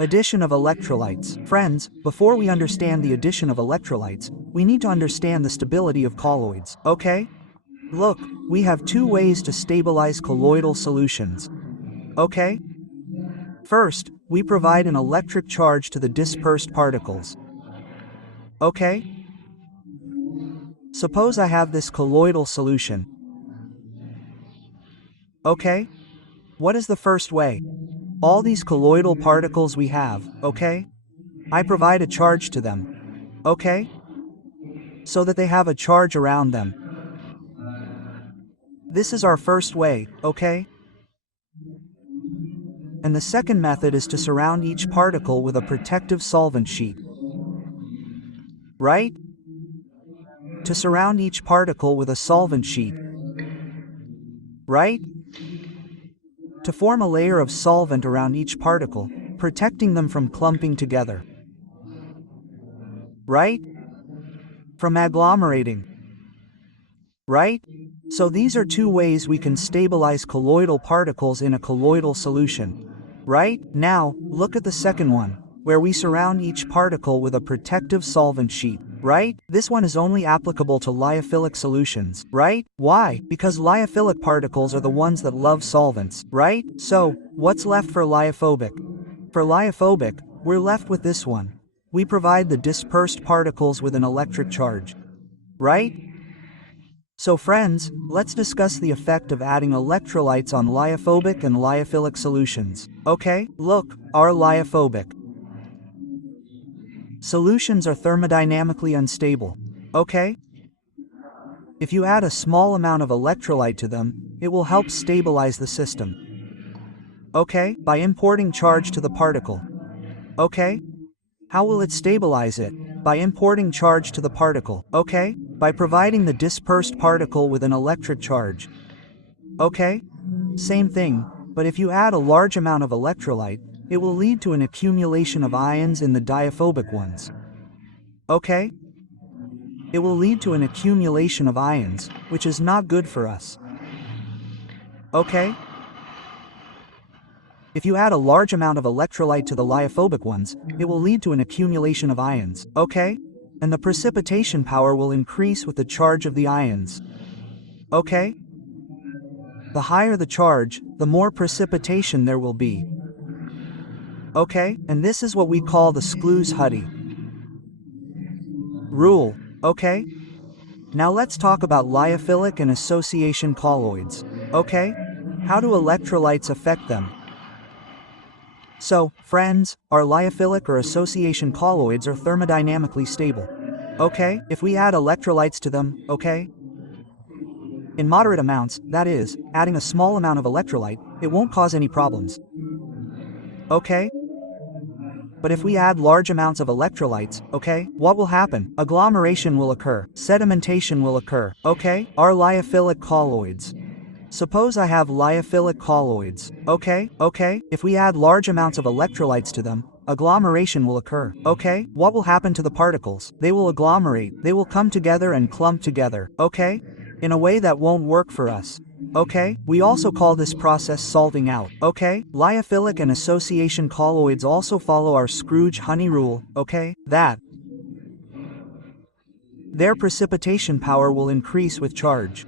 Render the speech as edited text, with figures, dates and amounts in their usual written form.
Addition of electrolytes. Friends, before we understand the addition of electrolytes, we need to understand the stability of colloids, okay? Look, we have two ways to stabilize colloidal solutions. Okay? First, we provide an electric charge to the dispersed particles. Okay? Suppose I have this colloidal solution. Okay? What is the first way? All these colloidal particles we have, okay? I provide a charge to them. Okay? So that they have a charge around them. This is our first way, okay? And the second method is to surround each particle with a protective solvent sheet. Right? To surround each particle with a solvent sheet. Right? To form a layer of solvent around each particle, protecting them from clumping together. Right? From agglomerating. Right? So these are two ways we can stabilize colloidal particles in a colloidal solution. Right? Now, look at the second one, where we surround each particle with a protective solvent sheet. Right? This one is only applicable to lyophilic solutions. Right? Why? Because lyophilic particles are the ones that love solvents. Right? So, what's left for lyophobic? For lyophobic, we're left with this one. We provide the dispersed particles with an electric charge. Right? So friends, let's discuss the effect of adding electrolytes on lyophobic and lyophilic solutions. Okay, look, our lyophobic solutions are thermodynamically unstable. Okay? If you add a small amount of electrolyte to them, it will help stabilize the system. Okay? By importing charge to the particle. Okay? How will it stabilize it? By importing charge to the particle. Okay? By providing the dispersed particle with an electric charge. Okay? Same thing, but if you add a large amount of electrolyte, it will lead to an accumulation of ions in the diaphobic ones. Okay? It will lead to an accumulation of ions, which is not good for us. Okay? If you add a large amount of electrolyte to the lyophobic ones, it will lead to an accumulation of ions. Okay? And the precipitation power will increase with the charge of the ions. Okay? The higher the charge, the more precipitation there will be. Okay? And this is what we call the Schulze rule. Okay? Now let's talk about lyophilic and association colloids. Okay? How do electrolytes affect them? So, friends, our lyophilic or association colloids are thermodynamically stable. Okay? If we add electrolytes to them, okay? In moderate amounts, that is, adding a small amount of electrolyte, it won't cause any problems. Okay? But if we add large amounts of electrolytes, okay, what will happen? Agglomeration will occur, sedimentation will occur, okay? Our lyophilic colloids. Suppose I have lyophilic colloids, okay? If we add large amounts of electrolytes to them, agglomeration will occur, okay? What will happen to the particles? They will agglomerate, they will come together and clump together, okay? In a way that won't work for us. Okay? We also call this process solving out. Okay? Lyophilic and association colloids also follow our Scrooge-Honey rule, okay? That their precipitation power will increase with charge.